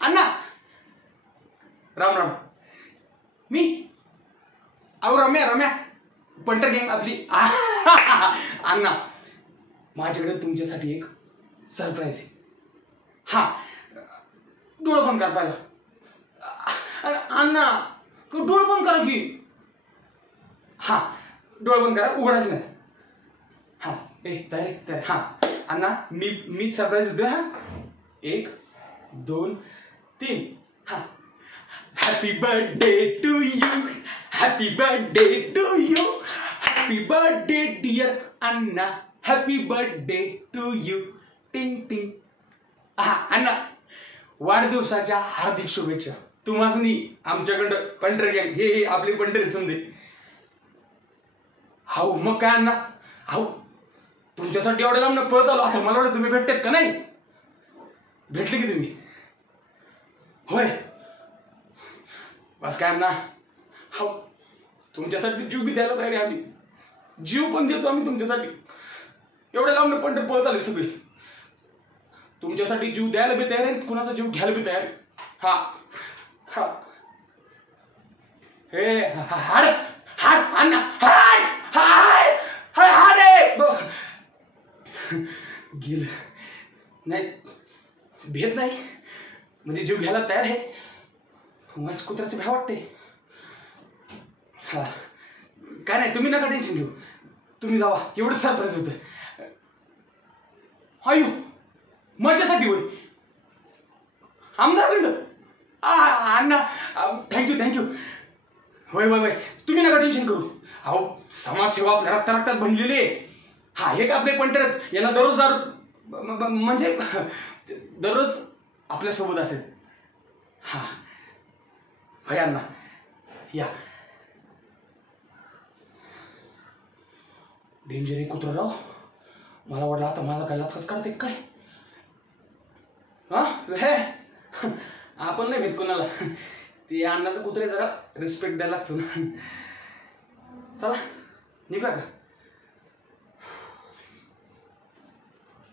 अण्णा राम राम. मी अहो रम्या पंटर गँग आपली. अण्णा माझ्याकडे तुमच्यासाठी एक सरप्राईज आहे. हा डोळं बंद कर पाहिलं. अण्णा डोळं बंद करा की. हा डोळं बंद करा, उघडायचं नाही. हा डायरेक्ट हा अण्णा मीच सरप्राईज देतो. हा 1 2 3. हा happy birthday to you, happy birthday to you, happy birthday dear Anna, happy birthday to you. टिंग टिंग. हा अण्णा वाढदिवसाच्या हार्दिक शुभेच्छा. तुम्हासनी आमच्याकडं पंढर गँग हे आपले पंढर समजे. हाऊ मग काय अण्णा, हाऊ तुमच्यासाठी एवढ्या लांब पळत आलो. असं मला वाटतं तुम्ही भेटतात का नाही? भेटले की तुम्ही? होय बस काय अण्णा, हाऊ तुमच्यासाठी जीव बी द्यायला तयार आहे आम्ही. जीव पण देतो आम्ही तुमच्यासाठी. एवढ्या लांब पंढर पळत आले सगळे. तुमच्यासाठी जीव द्यायला बी तयार आहे, कुणाचा जीव घ्यायला बी तयार आहे. हा हा हे हाड हाड अण्णा हाड हाड हाड गेल नाही, भेद नाही म्हणजे जीव घ्यायला तयार आहे. माझ्या कुत्र्याचं भ्या वाटते. हा काय नाही, तुम्ही नका टेन्शन घेऊ. तुम्ही जावा, एवढंच सरप्राईज होतं. आयु माझ्यासाठी होय आमदारकडं. अण्णा थँक्यू. होय तुम्ही नका टेन्शन करू. अहो समाजसेवा आपल्या रक्तात बनलेली आहे. हा एक आपले पंटर याला दररोज म्हणजे दररोज आपल्यासोबत असेल. हा होय अण्णा या. डेंजर आहे कुत्र राव. मला वाटलं आता माझा काय लाचकाच काढते काय. हा हे आपण नाही भेट कोणाला. ते अण्णाचं कुत्रे जरा रिस्पेक्ट द्यायला लागतो. चला निघा का.